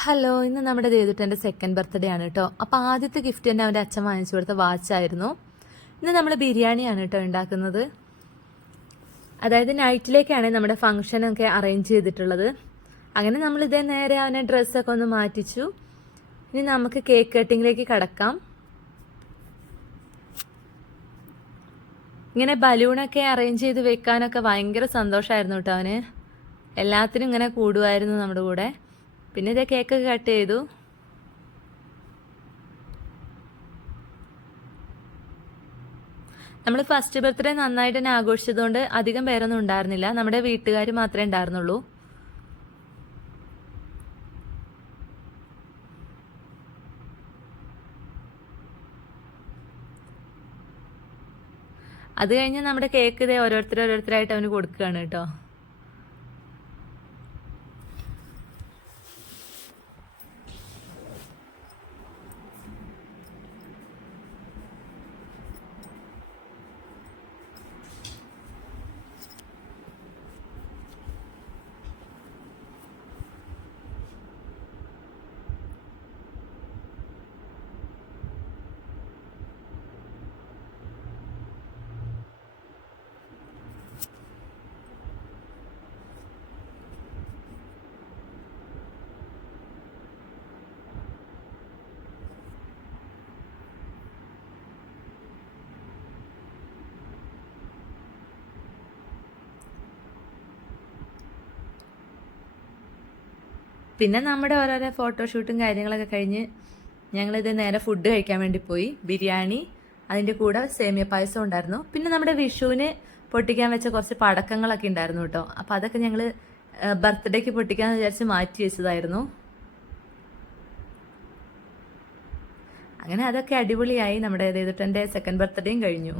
Hello, ഇന്ന് നമ്മുടെ ദേതുട്ടൻ്റെ second birthday ആണ് കേട്ടോ. അപ്പോൾ ആദ്യത്തെ ഗിഫ്റ്റ് തന്നെ അവൻ്റെ അച്ഛൻ വാങ്ങിച്ചു കൊടുത്ത വാച്ചായിരുന്നു. ഇന്ന് നമ്മൾ ബിരിയാണിയാണ് കേട്ടോ ഉണ്ടാക്കുന്നത്. അതായത് നൈറ്റിലേക്കാണ് നമ്മുടെ ഫംഗ്ഷനൊക്കെ അറേഞ്ച് ചെയ്തിട്ടുള്ളത്. അങ്ങനെ നമ്മൾ ഇതേ നേരെ അവനെ ഡ്രസ്സൊക്കെ ഒന്ന് മാറ്റിച്ചു. ഇനി നമുക്ക് കേക്ക് കട്ടിങ്ങിലേക്ക് കടക്കാം. ഇങ്ങനെ ബലൂണൊക്കെ അറേഞ്ച് ചെയ്ത് വെക്കാനൊക്കെ ഭയങ്കര സന്തോഷമായിരുന്നു കേട്ടോ അവന്. എല്ലാത്തിനും ഇങ്ങനെ കൂടുമായിരുന്നു നമ്മുടെ കൂടെ. പിന്നെ ഇതേ കേക്കൊക്കെ കട്ട് ചെയ്തു. നമ്മൾ ഫസ്റ്റ് ബർത്ത്ഡേ നന്നായിട്ട് തന്നെ ആഘോഷിച്ചതുകൊണ്ട് അധികം പേരൊന്നും ഉണ്ടായിരുന്നില്ല. നമ്മുടെ വീട്ടുകാർ മാത്രമേ ഉണ്ടായിരുന്നുള്ളൂ. അത് കഴിഞ്ഞ് നമ്മുടെ കേക്ക് ഇതേ ഓരോരുത്തരായിട്ട് അവന് കൊടുക്കുകയാണ് കേട്ടോ. പിന്നെ നമ്മുടെ ഓരോരോ ഫോട്ടോഷൂട്ടും കാര്യങ്ങളൊക്കെ കഴിഞ്ഞ് ഞങ്ങളിത് നേരെ ഫുഡ് കഴിക്കാൻ വേണ്ടി പോയി. ബിരിയാണി, അതിൻ്റെ കൂടെ സേമിയ പായസം ഉണ്ടായിരുന്നു. പിന്നെ നമ്മുടെ വിഷുവിന് പൊട്ടിക്കാൻ വെച്ച കുറച്ച് പടക്കങ്ങളൊക്കെ ഉണ്ടായിരുന്നു കേട്ടോ. അപ്പോൾ അതൊക്കെ ഞങ്ങൾ ബർത്ത്ഡേക്ക് പൊട്ടിക്കാമെന്ന് വിചാരിച്ച് മാറ്റി വെച്ചതായിരുന്നു. അങ്ങനെ അതൊക്കെ അടിപൊളിയായി. നമ്മുടെ ദേതുട്ടൻ്റെ സെക്കൻഡ് ബർത്ത്ഡേയും കഴിഞ്ഞു.